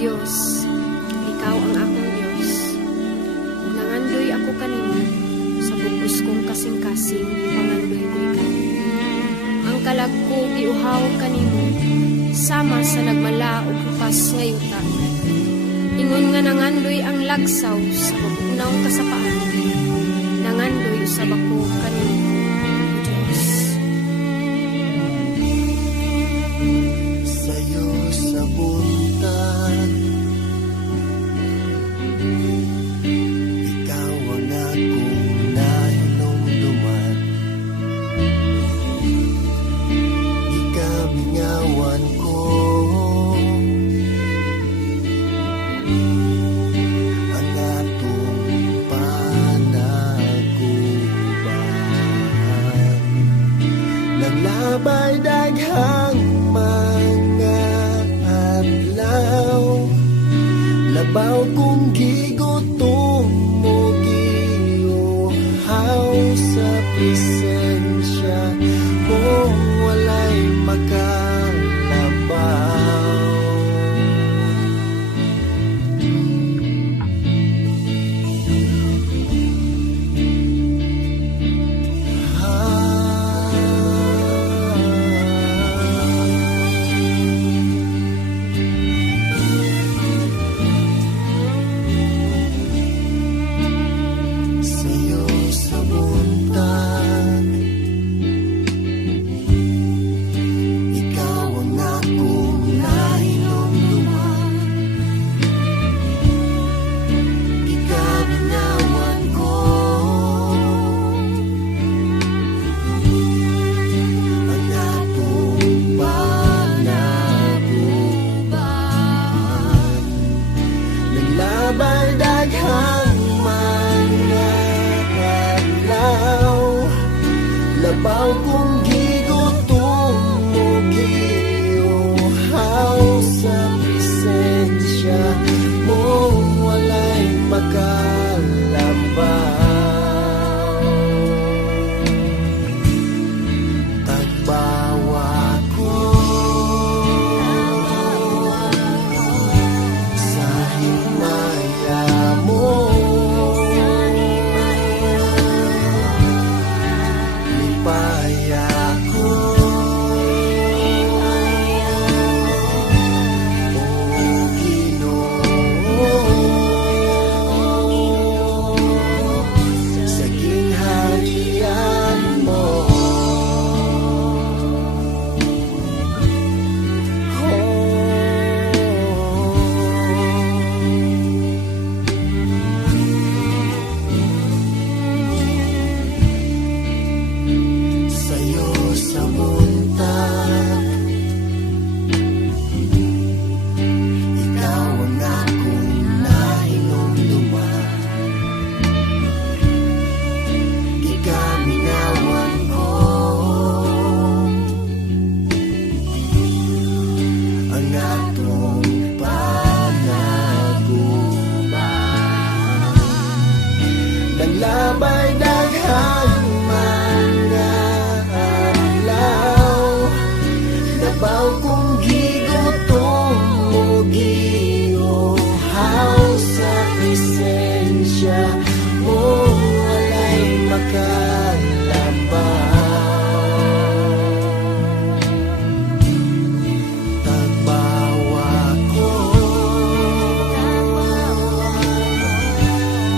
Diyos, ikaw ang akong Diyos. Nangandoy ako kanimo, sa bugos kong kasing-kasing, pangandoy ko ikaw. Ang kalag ko giuhaw kanimo, sama sa nagmala o kupas nga yuta. Ingon nga nangandoy ang lagsaw sa papunaw kasapaan. Nangandoy sa bako kanimo, Diyos. Sa'yo sa buntag, ikaw ang akong nahinumduman. Ikamingawan ko ang atong panaguban. Naglabay daghang mga adlaw, labaw kong gigutom mo giuhaw sa presensya mo, walay makalabaw. Sa'yo sa buntag, ikaw ang akong nahinumduman. Ikaminawan ko ang atong panaguban. Naglabay daghang mga adlaw, labaw kong gigutom mo giuhaw sa presensya mo, walay makalabaw. Tagbawa ko sa himaya mo, lipaya ko, o Ginoo, sa gingharian mo. Sa'yo sa buntag, ikaw ang akong nahinumduman. Ikaminawan ko ang atong panaguban. Naglabay daghang mga adlaw, labaw kong gigutom mo giuhaw sa presensya mo, walay makalabaw. Tagbawa ko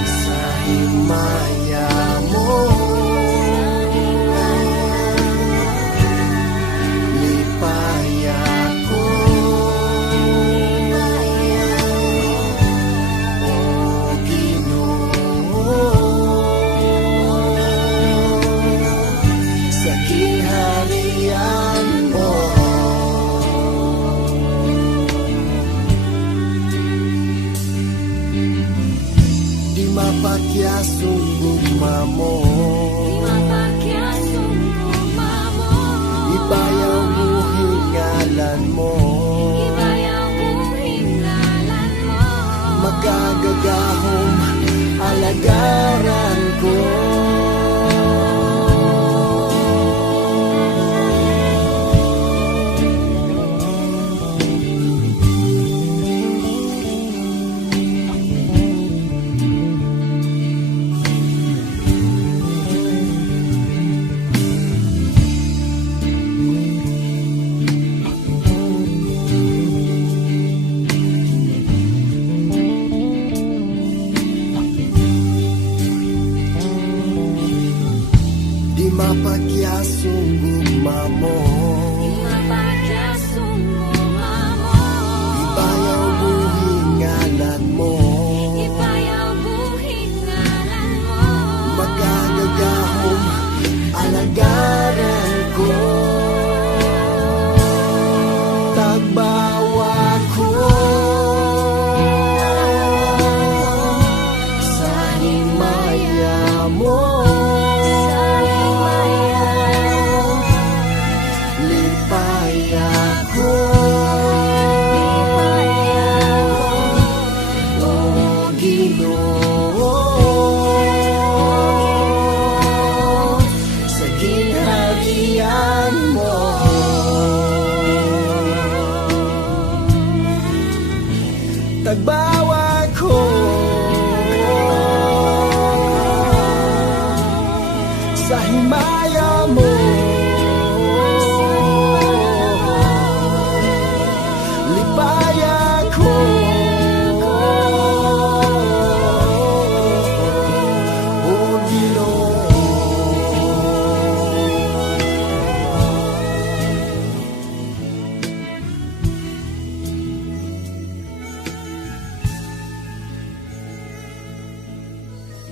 sa himaya mo, lipaya ko, o Ginoo, sa gingharian mo. Di mapakyasong gugma mo, ibayaw mo hingalan mo, magagagahong alagaran ko. halimbawa ko sa himaya mo. Lipay ako, o Ginoo, sa ginharian mo. Tagbaw